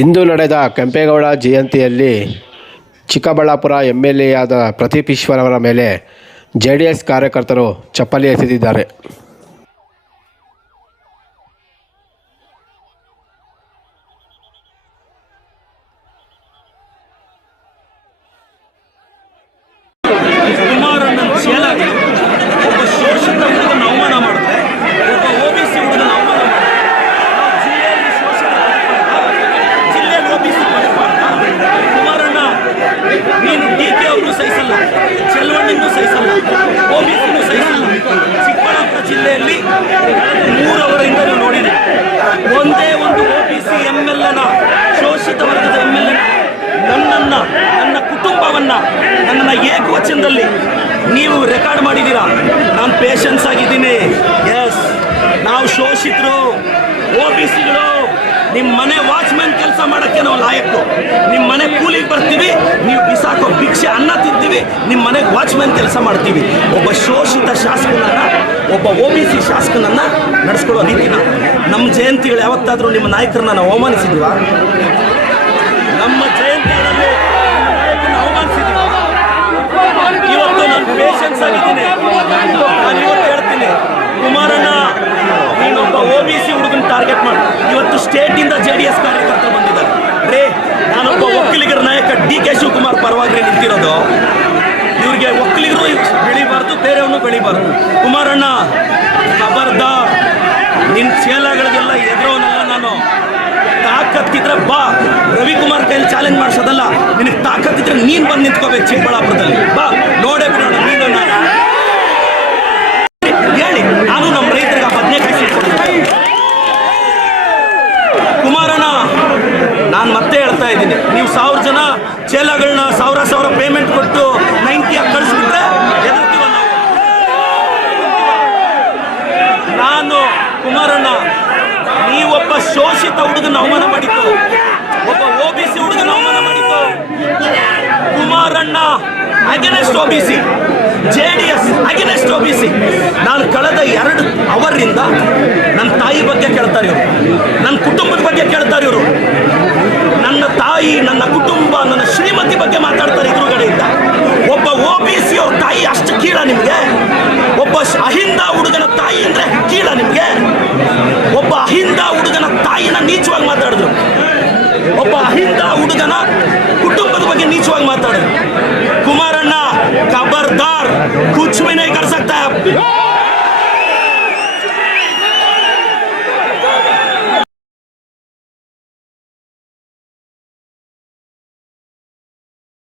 ಇಂದು ನಡೆದ ಕೆಂಪೇಗೌಡ ಜಯಂತಿಯಲ್ಲಿ ಚಿಕ್ಕಬಳ್ಳಾಪುರ MLA ಆದ ಪ್ರದೀಪ್ ಈಶ್ವರ್ ಅವರ ಮೇಲೆ JDS ಕಾರ್ಯಕರ್ತರು ಚಪ್ಪಲಿ ಎಸೆದಿದ್ದಾರೆ. ಚಿಕ್ಕಬಳ್ಳಾಪುರ ಜಿಲ್ಲೆಯಲ್ಲಿ 3 ಅವರಿಂದ ನೋಡಿದೆ. ಒಂದೇ ಒಂದು OBC MLA ಶೋಷಿತ ವರ್ಗದ MLA ನನ್ನ ಕುಟುಂಬವನ್ನ ನನ್ನನ್ನು ಏಕವಚನದಲ್ಲಿ ನೀವು ರೆಕಾರ್ಡ್ ಮಾಡಿದ್ದೀರಾ. ನಾನು ಪೇಷನ್ಸ್ ಆಗಿದ್ದೀನಿ. ಎಸ್, ನಾವು ಶೋಷಿತರು, OBCಗಳು. ನಿಮ್ಮ ಮನೆ ವಾಚ್ಮ್ಯಾನ್ ಕೆಲಸ ಮಾಡೋಕ್ಕೆ ನಾವು ಲಾಯಕ್ಕು. ನಿಮ್ಮ ಮನೆ ಕೂಲಿಗೆ ಬರ್ತೀವಿ, ನೀವು ಬಿಸಾಕೋ ಭಿಕ್ಷೆ ಅನ್ನ ತಿಂತೀವಿ, ನಿಮ್ಮ ಮನೆಗೆ ವಾಚ್ಮ್ಯಾನ್ ಕೆಲಸ ಮಾಡ್ತೀವಿ. ಒಬ್ಬ ಶೋಷಿತ ಶಾಸಕನನ್ನ, ಒಬ್ಬ OBC ಶಾಸಕನನ್ನ ನಡೆಸ್ಕೊಳ್ಳೋ ರೀತಿನ ನಮ್ಮ ಜಯಂತಿಗಳು ಯಾವತ್ತಾದರೂ ನಿಮ್ಮ ನಾಯಕರನ್ನ ನಾವು ಅವಮಾನಿಸಿದ್ವಿ? ನಮ್ಮ ಜಯಂತಿಗಳಲ್ಲಿ ನಾಯಕರನ್ನ ಅವಮಾನಿಸಿದ್ವಿ? ಇವತ್ತು ನಾನು ಪೇಷನ್ಸ್ ಆಗಿದ್ದೀನಿ. ನಾನು ಇವತ್ತು ಹೇಳ್ತೀನಿ, ಕುಮಾರಣ್ಣ ನೀನೊಬ್ಬ OBC ಹುಡುಗನ ಟಾರ್ಗೆಟ್ ಮಾಡಿ ಇವತ್ತು ಸ್ಟೇಟಿಂದ JDS ಕಾರ್ಯಕರ್ತರು ಬಂದಿದ್ದಾರೆ. ರೇ, ನಾನೊಬ್ಬ ಒಕ್ಕಲಿಗರ ನಾಯಕ DK ಶಿವಕುಮಾರ್ ಪರವಾಗಿ ನಿಂತಿರೋದು. ಇವ್ರಿಗೆ ಒಕ್ಕಲಿಗರು ಬೆಳಿಬಾರ್ದು, ಬೇರೆಯವನು ಬೆಳಿಬಾರ್ದು. ಕುಮಾರಣ್ಣ ಖಬರ್ದಾರ್, ನಿನ್ನ ಚೇಲಗಳಿಗೆಲ್ಲ ಎದುರೋನಲ್ಲ ನಾನು. ತಾಕತ್ತಿದ್ರೆ ಬಾ, ರವಿಕುಮಾರ್ ಕೈಲಿ ಚಾಲೆಂಜ್ ಮಾಡಿಸೋದಲ್ಲ. ನಿನಗೆ ತಾಕತ್ತಿದ್ರೆ ನೀನು ಬಂದು ನಿಂತ್ಕೋಬೇಕು ಚಿಕ್ಕಬಳ್ಳಾಪುರದಲ್ಲಿ. ಬಾ, ನೋಡೇ ಬಿಡೋಣ ನೀನು. ಹೇಳಿ, ನಾನು ನಮ್ಮ ರೈತರಿಗೆ ಬದನೆಕಾಯಿ ಸಿಗ್ತೀನಿ. ಕುಮಾರಣ್ಣ, ನಾನು ಮತ್ತೆ ಹೇಳ್ತಾ ಇದ್ದೀನಿ, ನೀವು 1000 ಜನ ಚೇಲಗಳನ್ನ 1000 ಪೇಮೆಂಟ್ ಕೊಟ್ಟು 90 ಕಳಿಸ್ಬಿಟ್ರೆ ಎದುರ್ತೀವ ನಾವು. ನಾನು ಕುಮಾರಣ್ಣ, ನೀವೊಬ್ಬ ಶೋಷಿತ ಹುಡುಗನ ಅವಮಾನ ಮಾಡಿದ್ದು, ಒಬ್ಬ OBC ಹುಡುಗನ ಅವಮಾನ ಮಾಡಿದ್ದು. ಕುಮಾರಣ್ಣ against OBC, JDS against OBC. ನಾನು ಕಳೆದ 2 ಅವರಿಂದ ನನ್ನ ತಾಯಿ ಬಗ್ಗೆ ಕೇಳ್ತಾರೆ ಇವರು, ನನ್ನ ಕುಟುಂಬದ ಬಗ್ಗೆ ಕೇಳ್ತಾರೆ ಇವರು. ನನ್ನ ತಾಯಿ, ನನ್ನ ಕುಟುಂಬ, ನನ್ನ ಶ್ರೀಮತಿ ಬಗ್ಗೆ ಮಾತಾಡ್ತಾರೆ ಎದುರುಗಡೆಯಿಂದ. ಒಬ್ಬ OBC ಅವ್ರ ತಾಯಿ ಅಷ್ಟು ಕೀಳ ನಿಮಗೆ? ಒಬ್ಬ ಅಹಿಂದ ಹುಡುಗನ ತಾಯಿ ಅಂದ್ರೆ ಕೀಳ ನಿಮಗೆ? ಒಬ್ಬ ಅಹಿಂದ ಹುಡುಗನ ತಾಯಿನ ನೀಚವಾಗಿ ಮಾತಾಡಿದ್ರು. ಒಬ್ಬ ಅಹಿಂದ ಹುಡುಗನ ಕುಟುಂಬದ ಬಗ್ಗೆ ನೀಚವಾಗಿ ಮಾತಾಡಿದ್ರು. ಕುಮಾರಣ್ಣ ಖಬರ್ದಾರ್, ಕುಚ್ ಭಿ ನಹೀ ಕರ್ ಸಕ್ತಾ.